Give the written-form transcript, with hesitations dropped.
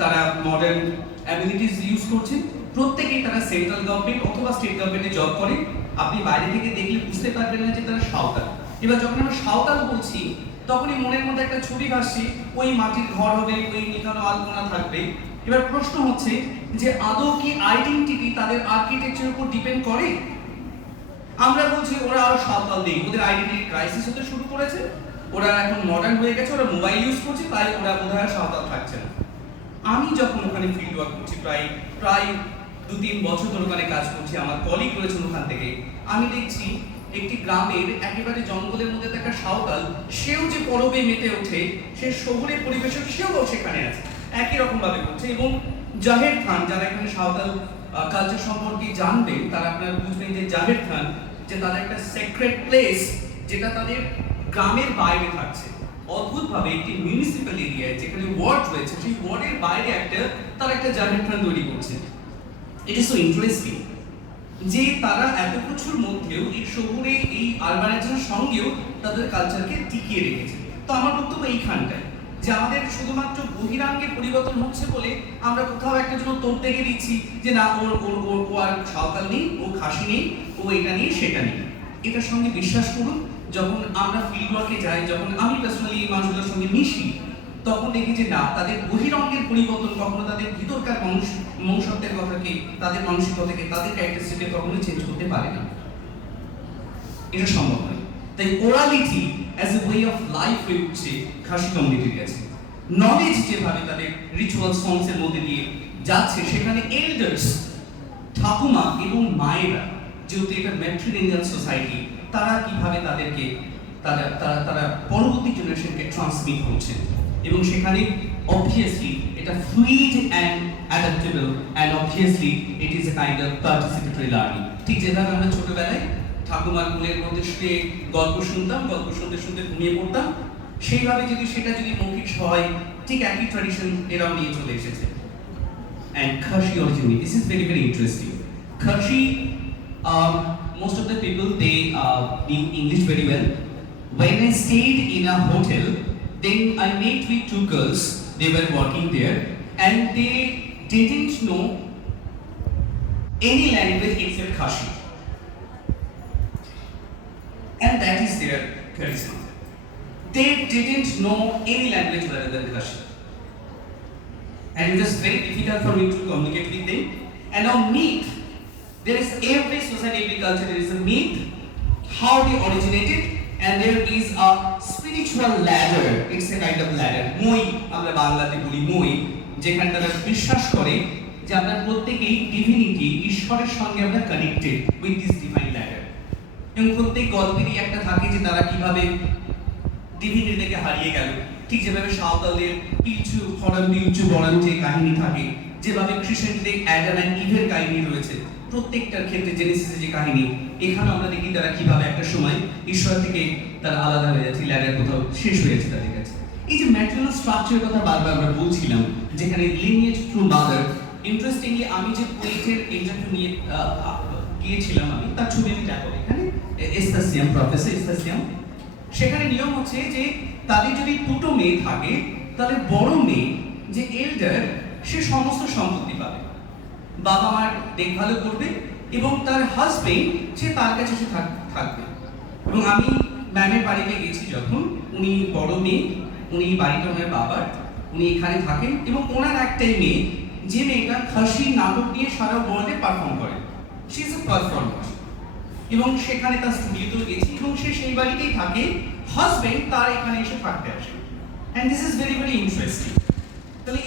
তারা modern abilities use করছে, প্রত্যেকেই তারা সেন্ট্রাল গভর্নমেন্ট অথবা স্টেট গভর্নমেন্টে জব করে। আপনি বাইরে থেকে দেখলে বুঝতে পারবেন না যে তারা সাঁওতাল। এবার যখন আমরা সাঁওতাল বলছি তখনই মনের মধ্যে একটা ছবি ভাসছে, ওই মাটির ঘর হবে, ওই নিকানো আলপনা থাকবে। এবার প্রশ্ন হচ্ছে যে আদৌ কি আইডেন্টিটি তাদের আর্কিটেকচারের উপর ডিপেন্ড করে? আমরা বলছি ওরা আর সাঁওতাল নেই, ওদের আইডেন্টিটি ক্রাইসিস হতে শুরু করেছে, ওরা এখন মডার্ন হয়ে গেছে, ওরা মোবাইল ইউজ করছে, তাই ওরা বোধহয় আর সাঁওতাল থাকছে না। আমি যখন ওখানে ফিল্ড ওয়ার্ক করছি, প্রায় 2-3 বছর ধরে ওখানে কাজ করছি, আমার কলিগ রয়েছেন ওখান থেকে, আমি দেখছি একটি গ্রামের একেবারে জঙ্গলের মধ্যে থাকা সাঁওতাল, সেও যে পরবে মেতে ওঠে, সে শহুরে পরিবেশে সেও সেখানে আছে, একই রকম ভাবে করছে। এবং জাহের খান, যারা এখানে সাঁওতাল কালচার সম্পর্কে জানবেন তারা আপনারা বুঝবেন যে জাহের খান যে তারা একটা সেক্রেট প্লেস, যেটা তাদের গ্রামের বাইরে থাকছে, অদ্ভুতভাবে একটি মিউনিসিপ্যাল এরিয়ায় যেখানে ওয়ার্ড রয়েছে, সেই ওয়ার্ডের বাইরে তারা একটা জাহের খান তৈরি করছে। ইট ইজ সো ইন্টারেস্টিং যে তারা এত কিছুর মধ্যেও এই শহুরে এই আরবানাইজেশনের সঙ্গেও তাদের কালচারকে টিকিয়ে রেখেছে। তো আমার বক্তব্য এইখানটায় যে আমাদের শুধুমাত্র বহিরাঙ্গের পরিবর্তন হচ্ছে বলে আমরা কোথাও একটা জন্য তোপ দেখে দিচ্ছি যে না ও আর সাঁওতাল নেই, ও খাসি নেই, ও এটা নেই সেটা নেই। এটার সঙ্গে বিশ্বাস করুন, যখন আমরা ফিল্ড ওয়ার্কে যাই, যখন আমি পার্সোনালি এই মানুষগুলোর সঙ্গে মিশি, তখন দেখি যে না, তাদের বহিরঙ্গের পরিবর্তন কখনো তাদের ভিতরকার মনুষ্যত্বের কথাকে, তাদের মানসিকতাকে, তাদের ক্যারেক্টারিস্টিককে কখনো চেঞ্জ করতে পারে না। এটা সম্ভব নয়। তাই orality as a way of life হয়ে উঠছে খাসি কমিউনিটির কাছে। নলেজ যেভাবে তাদের রিচুয়াল সংস এর মধ্যে দিয়ে যাচ্ছে, সেখানে এল্ডার্স, ঠাকুমা এবং মায়েরা, যেহেতু এটা ম্যাট্রিলিনিয়াল সোসাইটি, তারা কিভাবে তাদেরকে তারা পরবর্তী জেনারেশনকে ট্রান্সমিট করছে। এবং সেখানে অবভিয়াসলি এটা fluid and adaptable, and obviously it is a kind of participatory learning. ঠিক যেভাবে আমরা ছোটবেলায় ঠাকুমার কোলের মধ্যে শুয়ে গল্প শুনতাম, গল্প শুনতে শুনতে ঘুমিয়ে পড়তাম, সেইভাবে সেটা যদি মৌখিক হয়, ঠিক একই ট্র্যাডিশন এরাও নিয়ে চলে এসেছে। And Kharshi originally, this is very very interesting. Kharshi, most of the people they speak English very well. When I stayed in a hotel, then I met with 2 girls. They were working there, and they didn't know any language except Kharshi, and that is their charisma. They didn't know any language rather than Kharshi. And it was very difficult for me to communicate with them. And now myth, there is every society, every culture, there is a myth, how they originated, and there is a spiritual ladder. It's a kind of ladder. মই আমরা বাংলাতে বলি মই, যেখানে তারা বিশ্বাস করে যে আমরা প্রত্যেকেই ডিভিনিটি, ঈশ্বরের সঙ্গে আমরা connected with this divine ladder. এবং প্রত্যেক গল্পেরই একটা থাকে যে তারা কিভাবে ডিভিনিটিকে হারিয়ে গেল। ঠিক যেভাবে সাঁওতালদের পিলচু বরান যে কাহিনী থাকে, যেভাবে খ্রিস্টানদের অ্যাডাম অ্যান্ড ইভের কাহিনী রয়েছে, প্রত্যেকটার ক্ষেত্রে জেনেসিসের যে কাহিনী, এখানে আমরা দেখি তারা কিভাবে একটা সময় ঈশ্বর থেকে তারা আলাদা হয়ে যাচ্ছে, ল্যাডার কোথাও শেষ হয়ে যাচ্ছে তাদের কাছে। এই যে ম্যাট্রিনাল স্ট্রাকচারের কথা বারবার আমরা বলছিলাম, যেখানে লিনিয়েজ থ্রু মাদার, ইন্টারেস্টিংলি আমি যে পোয়েটের ইন্টারভিউ নিয়ে গিয়েছিলাম, আমি তার ছবি আমি দেখো এখানে, এস্তাসিয়াম, প্রফেসর এস্তাসিয়াম, সেখানে নিয়ম হচ্ছে যে তাদের যদি 2টো মেয়ে থাকে, তাহলে বড় মেয়ে যে এল্ডার, সে সমস্ত সম্পত্তি পাবে, বাবা মার দেখভাল করবে, এবং তার হাজবেন্ড সে তার কাছে সে থাকবে। এবং আমি ম্যামের বাড়িতে গেছি যখন, উনি বড় মেয়ে, উনি বাড়িটা ওনার বাবার, উনি এখানে থাকেন, এবং ওনার একটাই মেয়ে, যে মেয়েটা খাসি নাটক নিয়ে সারা ওয়ার্ল্ডে পারফর্ম করে, শি ইজ এ পারফর্মার। এবং সেখানে তার স্টুডিওতেও গেছি, এবং সে সেই বাড়িতেই থাকে, হাজবেন্ড তার এখানে এসে থাকতে আসে। And this is very very interesting.